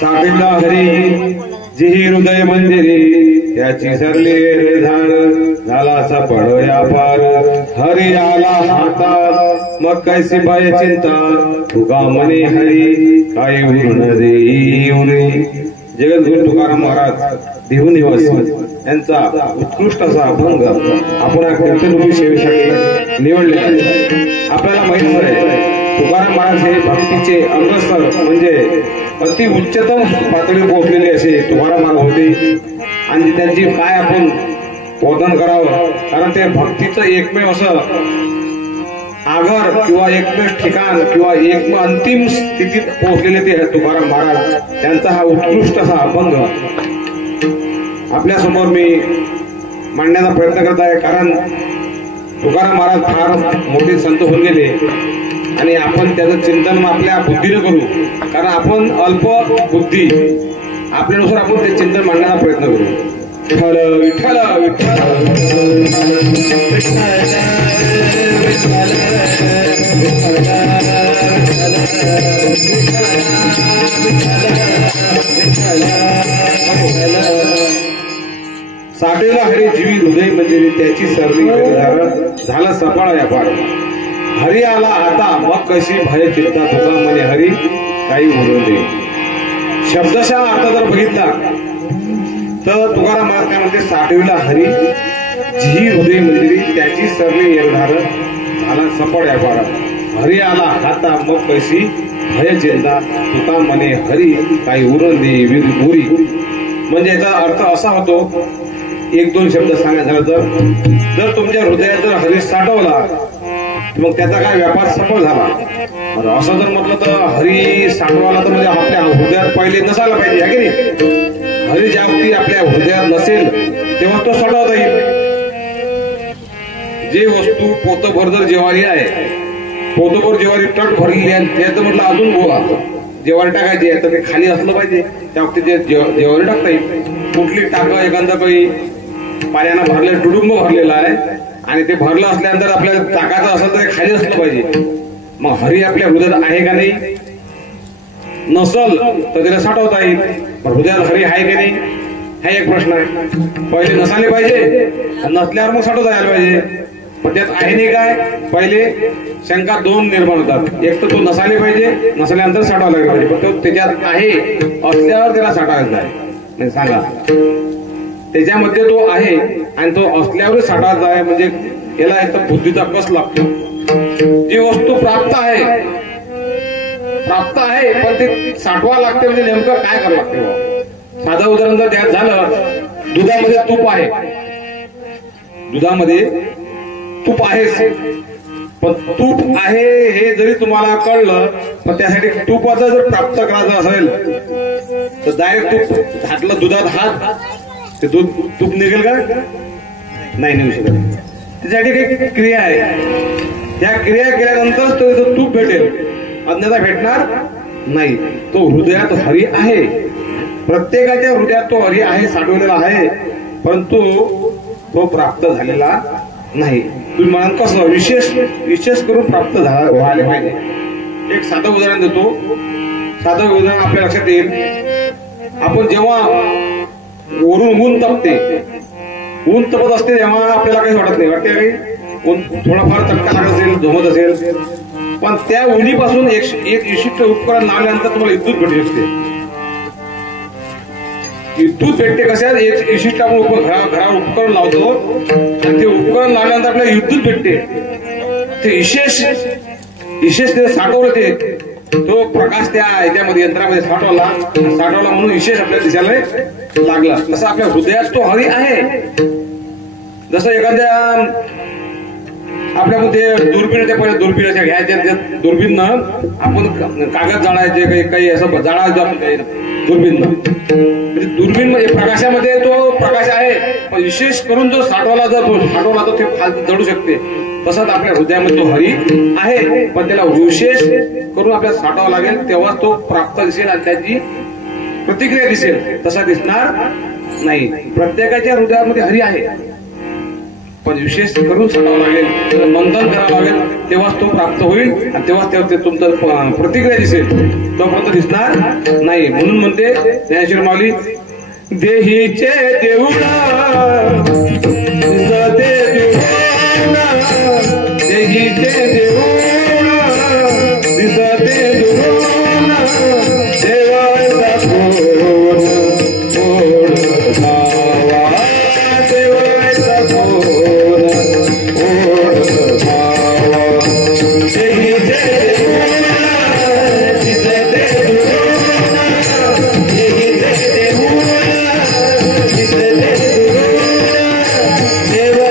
साठीला हरी जिही हृदय मंदिरी त्याची सरली रे धार झाला सापड या पार हरी आला हातात मग कैसी भय चिंता तुका मने हरी काय उरण देई उरे. जगद्गुरु तुकाराम महाराज देहू निवासी यांचा उत्कृष्ट असा अभंग आपण कीर्तनरूपी सेवेसाठी निवडले आहे. आपल्याला माहित आहे तुकाराम महाराज हे भक्तीचे अग्रसर म्हणजे अति उच्चतम पातळी पोहोचलेले असे तुकाराम महाराज होते. आणि त्यांची काय आपण वर्णन करावं, कारण ते भक्तीचं एकमेव असं आगर किंवा एकमेव ठिकाण किंवा एक अंतिम स्थितीत पोहोचलेले ते तुकाराम महाराज. त्यांचा हा उत्कृष्ट असा अभंग आपल्या समोर मी मांडण्याचा प्रयत्न करत आहे. कारण तुकाराम महाराज फार मोठे संत होऊन गेले आणि आपण त्याचं चिंतन आपल्या बुद्धीने करू, कारण आपण अल्प बुद्धी आपल्यानुसार आपण ते चिंतन मांडण्याचा प्रयत्न करू. विठ्ठल विठ्ठल विठ्ठल साठेला हरी जीवी हृदय मंदिरी त्याची सर्वी झाला सफळ या पार. हरी आला आता मग कशी भय चिंता तुका मने हरी काही म्हणून दे. शब्दशः अर्थ जर बघितला तर तुकाराम महाराज काय म्हणते, साठवीला हरी जी हृदय मंदिरी त्याची सर्वे निर्धार झाला सफळ या पार. हरी आला आता मग कशी भय चिंता तुका मने हरी काही उरण दे वीर. म्हणजे याचा अर्थ असा होतो, एक दोन शब्द सांगायचा झाला जर तुमच्या हृदयात जर हरी साठवला मग त्याचा काय व्यापार सफळ झाला. असं जर म्हटलं तर हरी साठवायला तर म्हणजे आपल्या हृदयात पहिले नसायला पाहिजे आहे की नाही. हरी ज्या वक्ती आपल्या हृदयात नसेल तेव्हा तो साठवता येईल. जे वस्तू पोतभर जर जेवारी आहे, पोतभर जेवारी टट भरलेली आहे, त्याचं म्हटलं अजून जेवारी टाकायची आहे तर ते खाली असलं पाहिजे. त्या वक्ती ते जेवारी टाकता येईल. कुठली टाकं एखादा काही पाण्यानं भरलेलं टुडुंब भरलेलं आहे आणि ते भरलं असल्यानंतर आपल्याला टाकायचं असेल तर ते खाली असलं पाहिजे. मग हरी आपल्या हृदयात आहे का नाही, नसल तर त्याला साठवता येईल. हृदयात हरी आहे की नाही हा एक प्रश्न आहे. पहिले नसाले पाहिजे, नसल्यावर मग साठवता यायला पाहिजे. पण त्यात आहे नाही काय, पहिले शंका दोन निर्माण होतात. एक तर तो नसाले पाहिजे, नसल्यानंतर साठवायला लागला पाहिजे. पण तो त्याच्यात आहे असल्यावर त्याला साठवायचा आहे. सांगा त्याच्यामध्ये तो आहे आणि तो असल्यावरच साठायचा आहे. म्हणजे याला एक तर बुद्धीचा कस लागतो. जी वस्तू प्राप्त आहे पण ते साठवा लागते, म्हणजे नेमकं काय करावं लागते. साधं उदाहरण जर द्यायचं झालं, दुधामध्ये तूप आहे, दुधामध्ये तूप आहेच, पण तूप आहे हे जरी तुम्हाला कळलं पण त्यासाठी तुपाचं जर प्राप्त करायचं असेल तर डायरेक्ट तूप घातलं दुधात हात ते दूध तूप निघेल का, नाही निघू शकत. त्यासाठी काही क्रिया आहे, त्या क्रिया केल्यानंतरच तो तूप भेटेल, अन्यथा भेटणार नाही. तो हृदयात हरी आहे, प्रत्येकाच्या हृदयात तो हरी आहे, साठवलेला आहे, परंतु तो प्राप्त झालेला नाही. तुम्ही म्हणाल कसं विशेष करून प्राप्त व्हायला पाहिजे. एक साधं उदाहरण देतो. साधं उदाहरण आपल्या लक्षात येईल. आपण जेव्हा वरून ऊन तपते, ऊन तपत असते तेव्हा आपल्याला काही वाटत नाही, वाटते काही ऊन थोडाफार चटका लागत असेल, झोमत असेल, पण त्या उन्हीपासून एक विशिष्ट उपकरण लावल्यानंतर तुम्हाला विद्युत भेटू शकते. विद्युत भेटते कशात, एक विशिष्ट आपण घरावर उपकरण लावतो आणि ते उपकरण लावल्यानंतर आपल्याला विद्युत भेटते. ते विशेष ते साठवलं, ते तो प्रकाश त्या याच्यामध्ये यंत्रामध्ये साठवला म्हणून विशेष आपल्या दिसायला लागला. तसं आपल्या हृदयात तो हरी आहे. जसं एखाद्या आपल्यामध्ये दुर्बीण, पहिले दुर्बीण घ्यायच्या, दुर्बीण आपण कागद जाळायचे, काही असं जाळायचं आपण काही दुर्बीण म्हणजे दुर्बीण म्हणजे प्रकाशामध्ये तो प्रकाश आहे, पण विशेष करून जो साठवला जातो तो ते फालतू जडू शकते. तसाच आपल्या हृदयामध्ये तो हरी आहे, पण त्याला विशेष करून आपल्याला साठावा लागेल, तेव्हा तो प्राप्त दिसेल आणि त्याची प्रतिक्रिया दिसेल. तसा दिसणार नाही. प्रत्येकाच्या हृदयामध्ये हरी आहे, पण विशेष करून साठावं लागेल, मंथन करावं लागेल, तेव्हाच तो प्राप्त होईल आणि तेव्हाच तुमचं प्रतिक्रिया दिसेल. तोपर्यंत दिसणार नाही. म्हणून म्हणते ज्ञानेश्वर माऊली, देहीचे देऊळा देहीचे देऊळा दिसते देऊळा देवाचा कोण ओढ भावा देवाचा कोण ओढ भावा देहीचे देऊळा दिसते देऊळा देहीचे देऊळा दिसते देऊळा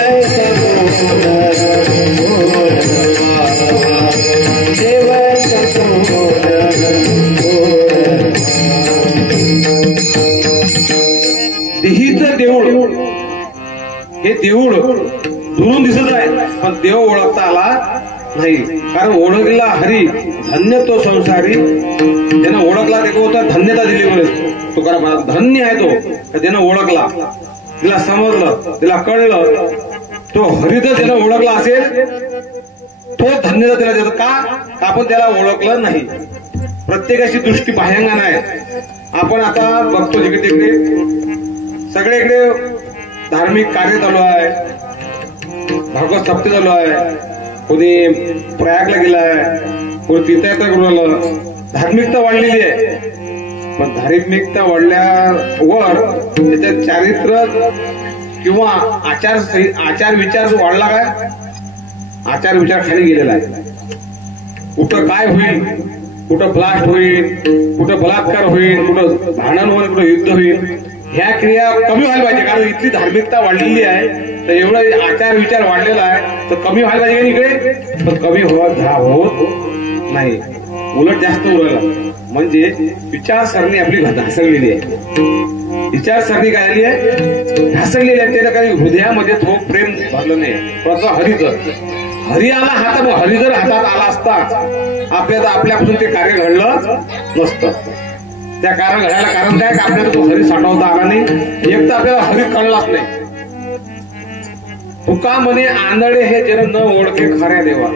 देवाचा देहीचं देऊळ हे देऊळ दुरून दिसत आहे, पण देव ओळखता आला नाही. कारण ओळखला हरी धन्य तो संसारी, ज्यानं ओळखला ते होता धन्यता दिली. बरं तुकाराम धन्य आहे तो ज्यानं ओळखला, तिला समजलं, तिला कळलं. तो हरी जर त्यानं ओळखला असेल तो धन्यता त्याला देतो. का? आपण त्याला ओळखलं नाही. प्रत्येकाची दृष्टी बाह्यांगान आहे. आपण आता बघतो जिकडे तिकडे सगळीकडे धार्मिक कार्य चालू आहे, भागवत सप्ते चालू आहे, कोणी प्रयागला गेलाय, कोणी तीर्थयात्रा, धार्मिकता वाढलेली आहे. पण धार्मिकता वाढल्यावर त्याच्यात चारित्र्य किंवा आचार विचार वाढला काय? आचार विचार खाली गेलेला आहे. कुठं काय होईल, कुठं ब्लास्ट होईल, कुठं बलात्कार होईल, कुठं भांडण होईल, कुठं युद्ध होईल, ह्या क्रिया कमी व्हायला पाहिजे. कारण इथली धार्मिकता वाढलेली आहे, तर एवढं आचार विचार वाढलेला आहे, तर कमी व्हायला पाहिजे इकडे, पण कमी होत नाही, उलट जास्त उरला. म्हणजे विचारसरणी आपली ढासळलेली आहे. विचारसरणी काय आली आहे? ढासळलेली आहे. त्याला काही हृदयामध्ये तो प्रेम भरलं नाही. परंतु हरी आला हातात, हरी जर हातात आला असता आपल्यापासून ते कार्य घडलं नसतं. त्या कारण घडायला कारण काय? आपल्याला तो हरी साठवता आला नाही. एक तर आपल्याला हरी कळलाच नाही. तुका म्हणे आंधळे हे जन न ओळखे खऱ्या देवा.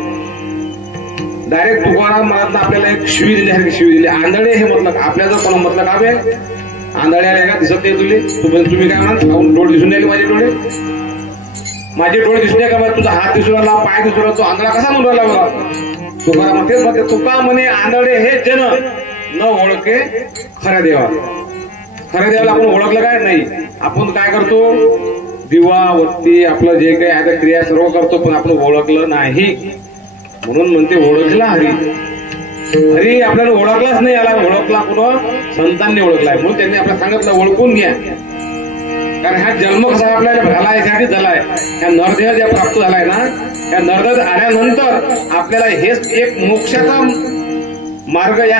डायरेक्ट तुकाराम महाराज आपल्याला एक शिवी दिली आहे. शिवी दिली आंधळे हे म्हटलं. आपल्या जर कोणा म्हटलं का बे आंधळे आले का दिसत नाही तुले, तुम्ही काय म्हणाल डोळे दिसून राहिले माझे डोळे दिसून का? तुझा हात दिसून राहिला, पाय दिसून राहिला, तो आंधळा कसा म्हणून राहिला बघा. तुकाराम तेच म्हणते, तुका म्हणे आंधळे हे जन न ओळखे खऱ्या देवा. खऱ्या देवाला आपण ओळखलं काय? नाही. आपण काय करतो? दिवा वत्ती आपलं जे काही आता क्रिया सर्व करतो, पण आपण ओळखलं नाही. म्हणून म्हणते ओळखला हरी. हरी आपल्याला ओळखलाच नाही. याला ओळखला कोण? संतांनी ओळखलाय. म्हणून त्यांनी आपल्याला सांगितलं ओळखून घ्या. कारण हा जन्म कसा आपल्याला झालाय, यासाठी झालाय. या नरदेह ज्या प्राप्त झालाय ना, या नरदेह आल्यानंतर आपल्याला हेच एक मोक्षाचा मार्ग या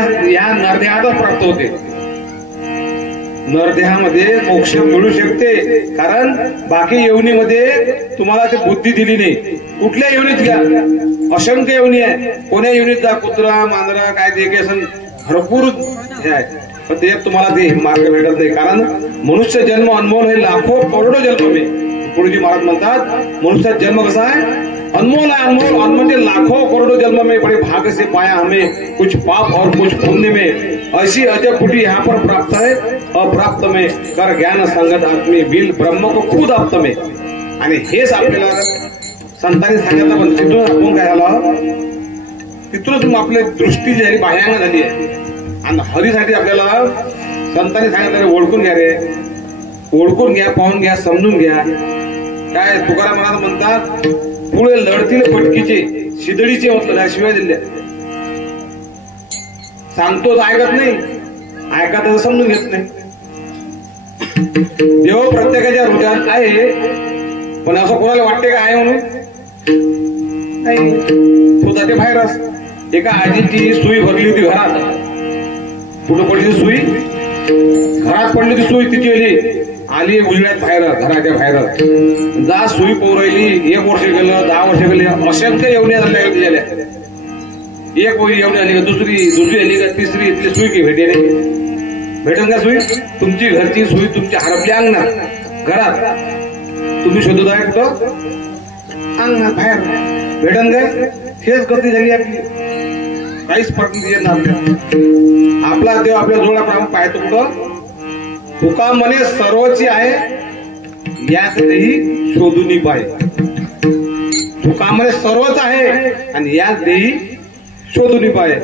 नरदेहातच प्राप्त होते. नरदेहामध्ये मोक्ष मिळू शकते. कारण बाकी योनीमध्ये तुम्हाला ते बुद्धी दिली नाही. कुठल्या योनीत घ्या, असंख्य योनी आहे. कोण्या योनीत जा, कुत्रा मांजरा काय ते असं भरपूर हे आहे, पण त्याच्यात तुम्हाला ते मार्ग भेटत नाही. कारण मनुष्य जन्म अनमोल हे लाखो करोडो जन्म में. गुरुजी महाराज म्हणतात मनुष्य जन्म कसा आहे? अनमोल है. अनमोल म्हणजे लाखों करोड़ों जन्म में बड़े भाग्य से पाया हमें, कुछ पाप और कुछ पुण्य में. ऐसी अजब कुटी यहाँ पर प्राप्त है, अप्राप्त में कर ज्ञान संगत आत्मी बिल ब्रह्म को खुद आप्त में. आणि हेच आपल्याला संतांनी सांगितलं. पण तिथून आपण काय झालं? तिथूनच आपली दृष्टी जी झाली बाह्यांग झाली आहे. आणि हरीसाठी आपल्याला संतांनी सांगितलं ओळखून घ्या रे, ओळखून घ्या, पाहून घ्या, समजून घ्या. काय तुकाराम महाराज म्हणतात, पुढे लढतील पटकीचे शिदडीचे म्हटलं शिवाय दिल्या. सांगतो ऐकत नाही, ऐकत समजून घेत नाही. देव प्रत्येकाच्या हृदयात आहे, पण असं कोणाला वाटते का आहे म्हणून? नाही. तो जाते बाहेरच. एका आजीची सुई भरली होती घरात. कुठं पडली सुई? घरात पडली ती सुई तिची आली उजळ्यात बाहेर, घराच्या बाहेर जा सुई पोरायली. 1 वर्ष गेलं, 10 वर्ष गेले, असंख्य येवण्या झाल्या तिच्याल्या. एक वही येवणी आली का, दुसरी आली का, तिसरी इथली सुई की भेटेल का सुई? तुमची घरची सुई तुमच्या हरपली अंगणात घरात, तुम्ही शोधत आहे कुठं? अंगणात बाहेर भेटन काय? हेच गती झाली आपली, काहीच फरक नाही. आपला देव आपल्या जोडा पाहतो कुठं? तुका म्हणे सर्वची आहे याच देही शोधून पाय. तुका म्हणे सर्वच आहे आणि याच देही शोधून पाय.